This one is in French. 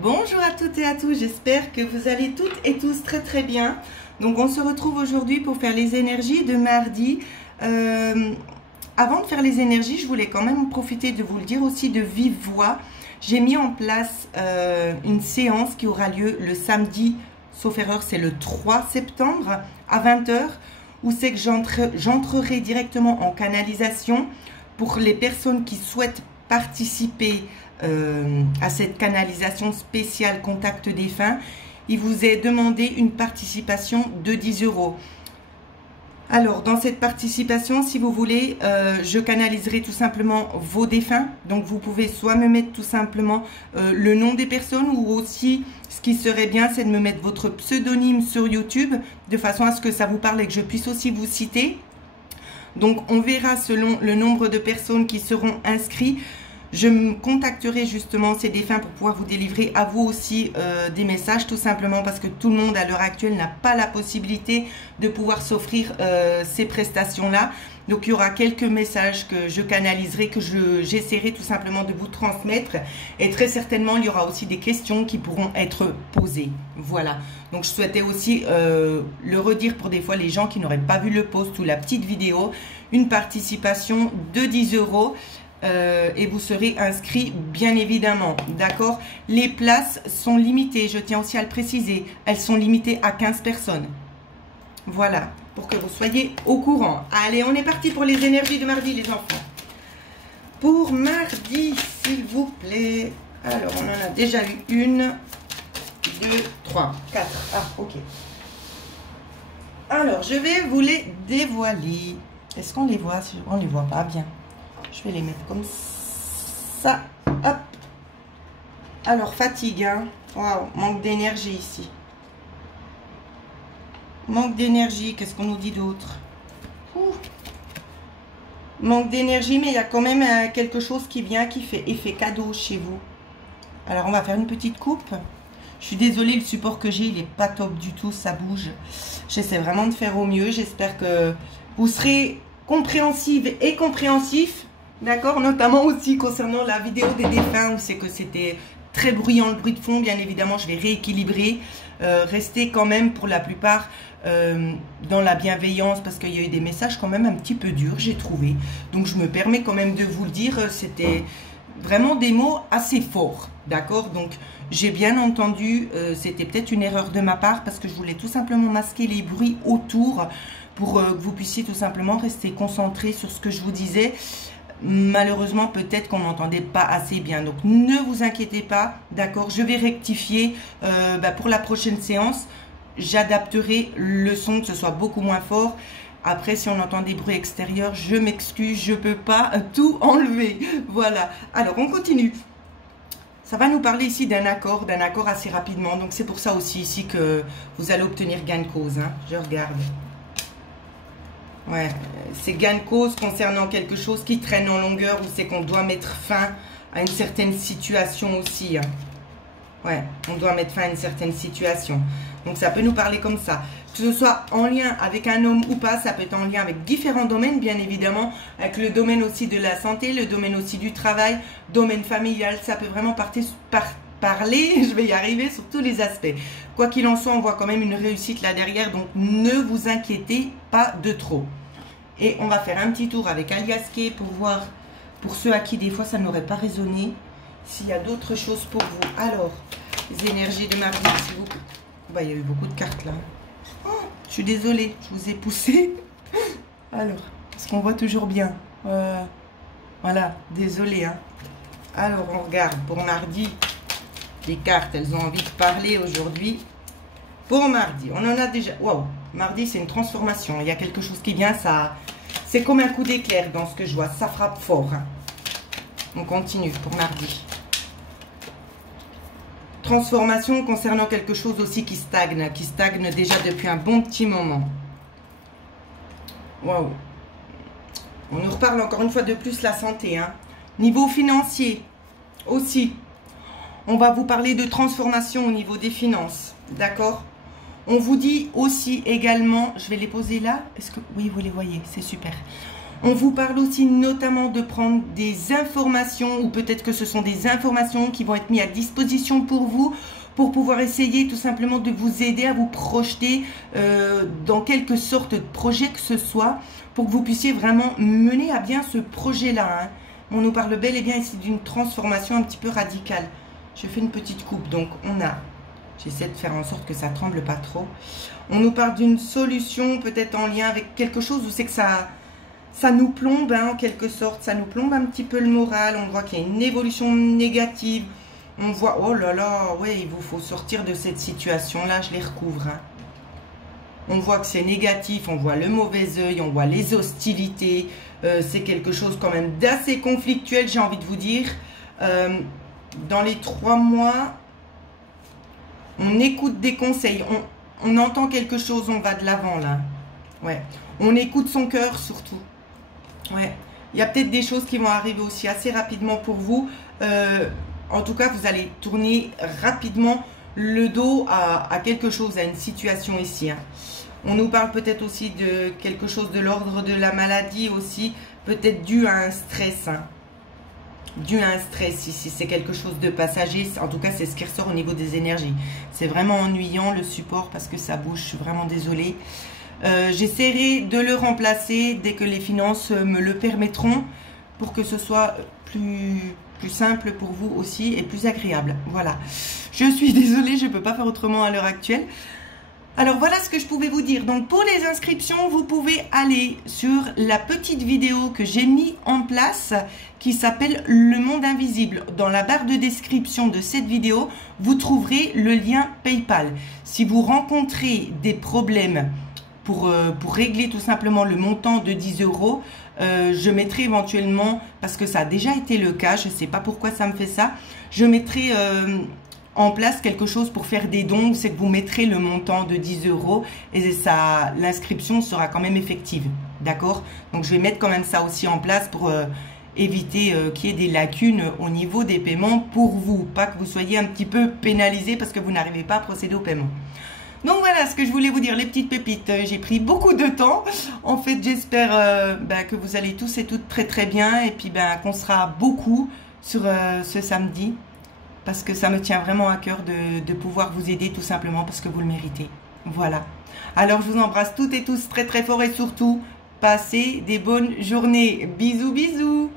Bonjour à toutes et à tous, j'espère que vous allez toutes et tous très très bien. Donc on se retrouve aujourd'hui pour faire les énergies de mardi. Avant de faire les énergies, je voulais quand même profiter de vous le dire aussi de vive voix. J'ai mis en place une séance qui aura lieu le samedi, sauf erreur, c'est le 3 septembre à 20 h, où c'est que j'entrerai directement en canalisation pour les personnes qui souhaitent participer à cette canalisation spéciale contact défunt. Il vous est demandé une participation de 10 €. Alors dans cette participation, si vous voulez, je canaliserai tout simplement vos défunts. Donc vous pouvez soit me mettre tout simplement le nom des personnes, ou aussi ce qui serait bien, c'est de me mettre votre pseudonyme sur YouTube de façon à ce que ça vous parle et que je puisse aussi vous citer. Donc on verra selon le nombre de personnes qui seront inscrites. Je me contacterai justement ces défunts pour pouvoir vous délivrer à vous aussi des messages, tout simplement parce que tout le monde à l'heure actuelle n'a pas la possibilité de pouvoir s'offrir ces prestations-là. Donc il y aura quelques messages que je canaliserai, que j'essaierai tout simplement de vous transmettre. Et très certainement, il y aura aussi des questions qui pourront être posées. Voilà. Donc je souhaitais aussi le redire pour des fois les gens qui n'auraient pas vu le post ou la petite vidéo. Une participation de 10 €. Et vous serez inscrit bien évidemment, d'accord. Les places sont limitées, je tiens aussi à le préciser, elles sont limitées à 15 personnes. Voilà, pour que vous soyez au courant. Allez, on est parti pour les énergies de mardi, les enfants. Pour mardi, s'il vous plaît. Alors, on en a déjà eu 1, 2, 3, 4. Ah, ok. Alors, je vais vous les dévoiler. Est-ce qu'on les voit? On ne les voit pas bien. Je vais les mettre comme ça. Hop. Alors, fatigue. Hein. Waouh, manque d'énergie ici. Manque d'énergie. Qu'est-ce qu'on nous dit d'autre? Manque d'énergie, mais il y a quand même quelque chose qui vient, qui fait effet cadeau chez vous. Alors, on va faire une petite coupe. Je suis désolée, le support que j'ai, il n'est pas top du tout. Ça bouge. J'essaie vraiment de faire au mieux. J'espère que vous serez compréhensive et compréhensif. D'accord, notamment aussi concernant la vidéo des défunts où c'est que c'était très bruyant le bruit de fond. Bien évidemment, je vais rééquilibrer, rester quand même pour la plupart dans la bienveillance, parce qu'il y a eu des messages quand même un petit peu durs, j'ai trouvé. Donc je me permets quand même de vous le dire, c'était vraiment des mots assez forts, d'accord. Donc j'ai bien entendu, c'était peut-être une erreur de ma part, parce que je voulais tout simplement masquer les bruits autour pour que vous puissiez tout simplement rester concentré sur ce que je vous disais. Malheureusement, peut-être qu'on n'entendait pas assez bien. Donc, ne vous inquiétez pas, d'accord. Je vais rectifier pour la prochaine séance. J'adapterai le son, que ce soit beaucoup moins fort. Après, si on entend des bruits extérieurs, je m'excuse, je ne peux pas tout enlever. Voilà. Alors, on continue. Ça va nous parler ici d'un accord assez rapidement. Donc, c'est pour ça aussi ici que vous allez obtenir gain de cause. Hein. Je regarde. Ouais, c'est gain de cause concernant quelque chose qui traîne en longueur, ou c'est qu'on doit mettre fin à une certaine situation aussi. Hein. Ouais, on doit mettre fin à une certaine situation. Donc ça peut nous parler comme ça. Que ce soit en lien avec un homme ou pas, ça peut être en lien avec différents domaines, bien évidemment. Avec le domaine aussi de la santé, le domaine aussi du travail, domaine familial. Ça peut vraiment parler, je vais y arriver, sur tous les aspects. Quoi qu'il en soit, on voit quand même une réussite là derrière, donc ne vous inquiétez pas de trop. Et on va faire un petit tour avec Aliasqué pour voir, pour ceux à qui des fois ça n'aurait pas résonné, s'il y a d'autres choses pour vous. Alors, les énergies de mardi, s'il vous plaît. Bah, il y a eu beaucoup de cartes là. Oh, je suis désolée, je vous ai poussé. Alors, est-ce qu'on voit toujours bien? Voilà, désolée. Hein. Alors, on regarde pour mardi. Les cartes, elles ont envie de parler aujourd'hui. Pour mardi, on en a déjà... Waouh, mardi, c'est une transformation. Il y a quelque chose qui vient, ça... C'est comme un coup d'éclair dans ce que je vois. Ça frappe fort. Hein. On continue pour mardi. Transformation concernant quelque chose aussi qui stagne déjà depuis un bon petit moment. Waouh. On nous reparle encore une fois de plus la santé. Hein. Niveau financier aussi. On va vous parler de transformation au niveau des finances, d'accord? On vous dit aussi également, je vais les poser là, est-ce que, oui, vous les voyez, c'est super. On vous parle aussi notamment de prendre des informations, ou peut-être que ce sont des informations qui vont être mises à disposition pour vous, pour pouvoir essayer tout simplement de vous aider à vous projeter dans quelque sorte de projet que ce soit, pour que vous puissiez vraiment mener à bien ce projet-là. Hein. On nous parle bel et bien ici d'une transformation un petit peu radicale. Je fais une petite coupe, donc on a, j'essaie de faire en sorte que ça tremble pas trop. On nous parle d'une solution peut-être en lien avec quelque chose où c'est que ça nous plombe hein, en quelque sorte, ça nous plombe un petit peu le moral. On voit qu'il y a une évolution négative. On voit, oh là là, ouais, il vous faut sortir de cette situation-là, je les recouvre. Hein. On voit que c'est négatif, on voit le mauvais œil, on voit les hostilités. C'est quelque chose quand même d'assez conflictuel, j'ai envie de vous dire. Dans les 3 mois, on écoute des conseils, on entend quelque chose, on va de l'avant là. Ouais. On écoute son cœur surtout. Ouais. Il y a peut-être des choses qui vont arriver aussi assez rapidement pour vous. En tout cas, vous allez tourner rapidement le dos à quelque chose, à une situation ici. Hein. On nous parle peut-être aussi de quelque chose de l'ordre de la maladie aussi, peut-être dû à un stress. Hein. Dû à un stress ici, c'est quelque chose de passager. En tout cas, c'est ce qui ressort au niveau des énergies. C'est vraiment ennuyant le support parce que ça bouge, je suis vraiment désolée. J'essaierai de le remplacer dès que les finances me le permettront pour que ce soit plus simple pour vous aussi et plus agréable. Voilà. Je suis désolée, je ne peux pas faire autrement à l'heure actuelle. Alors voilà ce que je pouvais vous dire. Donc pour les inscriptions, vous pouvez aller sur la petite vidéo que j'ai mis en place qui s'appelle Le Monde Invisible. Dans la barre de description de cette vidéo, vous trouverez le lien PayPal. Si vous rencontrez des problèmes pour régler tout simplement le montant de 10 €, je mettrai éventuellement, parce que ça a déjà été le cas, je ne sais pas pourquoi ça me fait ça, je mettrai en place quelque chose pour faire des dons, c'est que vous mettrez le montant de 10 € et ça, l'inscription sera quand même effective, d'accord? Donc je vais mettre quand même ça aussi en place pour éviter qu'il y ait des lacunes au niveau des paiements pour vous, pas que vous soyez un petit peu pénalisé parce que vous n'arrivez pas à procéder au paiement. Donc voilà ce que je voulais vous dire, les petites pépites. J'ai pris beaucoup de temps. En fait, j'espère que vous allez tous et toutes très très bien et puis qu'on sera beaucoup sur ce samedi parce que ça me tient vraiment à cœur de pouvoir vous aider tout simplement parce que vous le méritez. Voilà. Alors, je vous embrasse toutes et tous très très fort et surtout, passez des bonnes journées. Bisous, bisous.